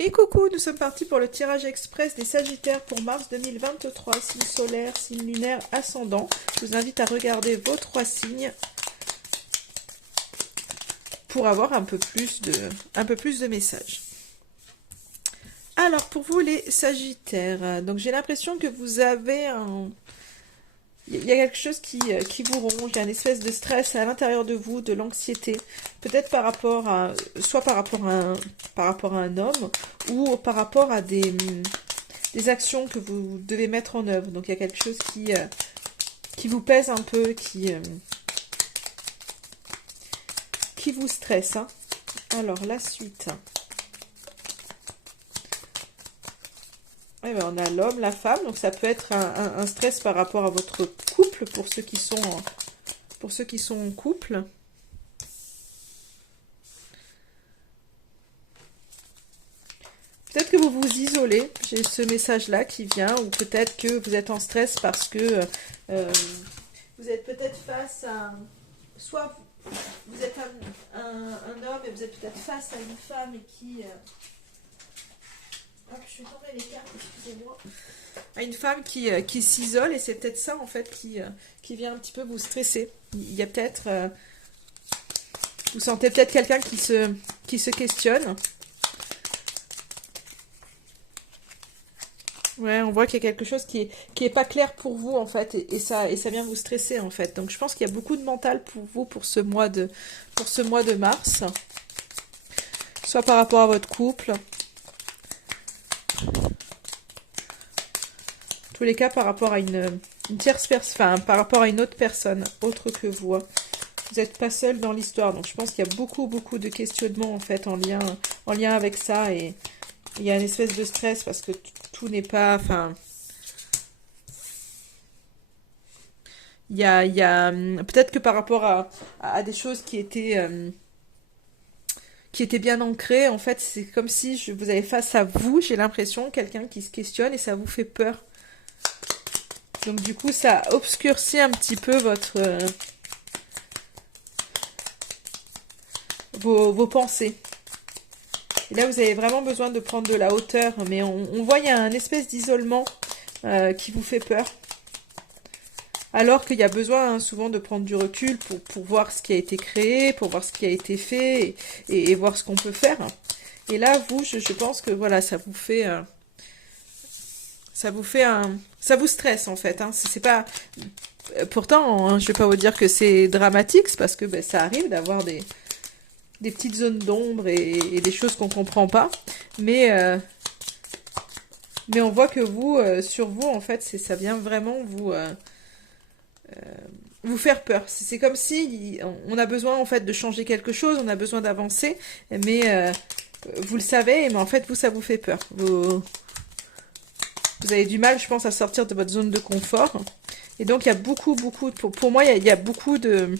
Et coucou, nous sommes partis pour le tirage express des Sagittaires pour mars 2023, signe solaire, signe lunaire, ascendant. Je vous invite à regarder vos trois signes pour avoir un peu plus de messages. Alors, pour vous les Sagittaires, donc j'ai l'impression que vous avez un... Il y a quelque chose qui vous ronge, il y a une espèce de stress à l'intérieur de vous, de l'anxiété, peut-être par rapport à, soit par rapport à un homme, ou par rapport à des actions que vous devez mettre en œuvre. Donc il y a quelque chose qui vous pèse un peu, qui vous stresse, hein. Alors la suite. Eh ben, on a l'homme, la femme, donc ça peut être un stress par rapport à votre couple pour ceux qui sont en couple. Peut-être que vous vous isolez, j'ai ce message-là qui vient, ou peut-être que vous êtes en stress parce que vous êtes peut-être face à... Soit vous êtes un homme et vous êtes peut-être face à une femme et qui... Hop, je suis tombée les cartes, excusez-moi. À une femme qui s'isole, et c'est peut-être ça en fait qui vient un petit peu vous stresser. Il y a peut-être... vous sentez peut-être quelqu'un qui se questionne. Ouais, on voit qu'il y a quelque chose qui est pas clair pour vous en fait, et ça vient vous stresser en fait. Donc je pense qu'il y a beaucoup de mental pour vous pour ce mois de mars, soit par rapport à votre couple, tous les cas par rapport à une tierce personne, enfin par rapport à une autre personne autre que vous. Vous n'êtes pas seul dans l'histoire, donc je pense qu'il y a beaucoup de questionnements en fait en lien avec ça, et il y a une espèce de stress parce que tout n'est pas, enfin, il y a peut-être que par rapport à des choses qui étaient bien ancrées, en fait, c'est comme si vous avez face à vous, j'ai l'impression, quelqu'un qui se questionne et ça vous fait peur. Donc du coup, ça obscurcit un petit peu vos pensées. Et là, vous avez vraiment besoin de prendre de la hauteur, mais on voit il y a un espèce d'isolement qui vous fait peur. Alors qu'il y a besoin souvent de prendre du recul pour voir ce qui a été créé, pour voir ce qui a été fait, et voir ce qu'on peut faire. Et là, vous, je pense que voilà, ça vous ça vous stresse en fait, hein. C'est pas... Pourtant, hein, je vais pas vous dire que c'est dramatique, c'est parce que ben, ça arrive d'avoir des petites zones d'ombre et des choses qu'on comprend pas. Mais on voit que vous, sur vous, en fait, ça vient vraiment vous faire peur. C'est comme si on a besoin, en fait, de changer quelque chose, on a besoin d'avancer, mais vous le savez, mais en fait, ça vous fait peur. Vous avez du mal, je pense, à sortir de votre zone de confort. Et donc, il y a beaucoup, pour moi, il y a beaucoup de...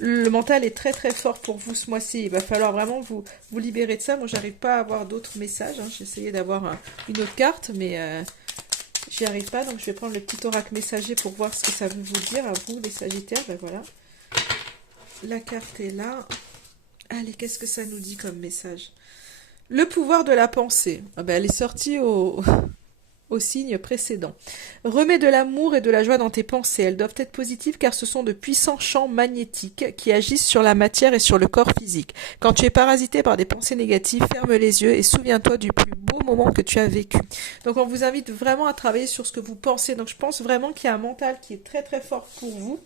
Le mental est très fort pour vous ce mois-ci. Il va falloir vraiment vous libérer de ça. Moi, j'arrive pas à avoir d'autres messages, hein. J'ai essayé d'avoir une autre carte, mais j'y arrive pas. Donc, je vais prendre le petit oracle messager pour voir ce que ça veut vous dire à vous, les Sagittaires. Ben voilà. La carte est là. Allez, qu'est-ce que ça nous dit comme message? Le pouvoir de la pensée. Ah ben, elle est sortie au signe précédent. Remets de l'amour et de la joie dans tes pensées. Elles doivent être positives car ce sont de puissants champs magnétiques qui agissent sur la matière et sur le corps physique. Quand tu es parasité par des pensées négatives, ferme les yeux et souviens-toi du plus beau moment que tu as vécu. Donc on vous invite vraiment à travailler sur ce que vous pensez. Donc je pense vraiment qu'il y a un mental qui est très fort pour vous.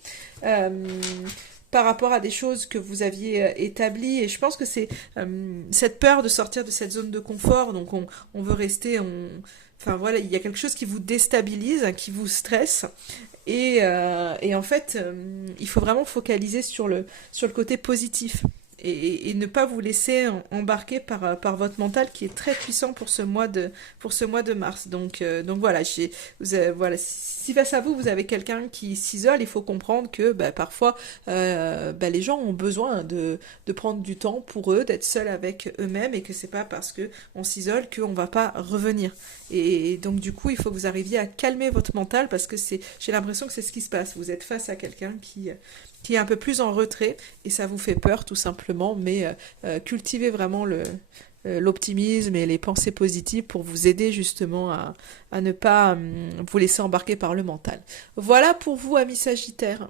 Par rapport à des choses que vous aviez établies, et je pense que c'est cette peur de sortir de cette zone de confort, donc on veut rester, enfin voilà, il y a quelque chose qui vous déstabilise, qui vous stresse, et en fait, il faut vraiment focaliser sur le côté positif. Et ne pas vous laisser embarquer par votre mental qui est très puissant pour ce mois de mars. Donc voilà, voilà, si face à vous, vous avez quelqu'un qui s'isole, il faut comprendre que bah, parfois, bah, les gens ont besoin de prendre du temps pour eux, d'être seuls avec eux-mêmes, et que c'est pas parce que on s'isole qu'on va pas revenir. Et donc du coup, il faut que vous arriviez à calmer votre mental, parce que j'ai l'impression que c'est ce qui se passe. Vous êtes face à quelqu'un qui est un peu plus en retrait, et ça vous fait peur tout simplement, mais cultivez vraiment l'optimisme et les pensées positives pour vous aider justement à ne pas vous laisser embarquer par le mental. Voilà pour vous, amis Sagittaires.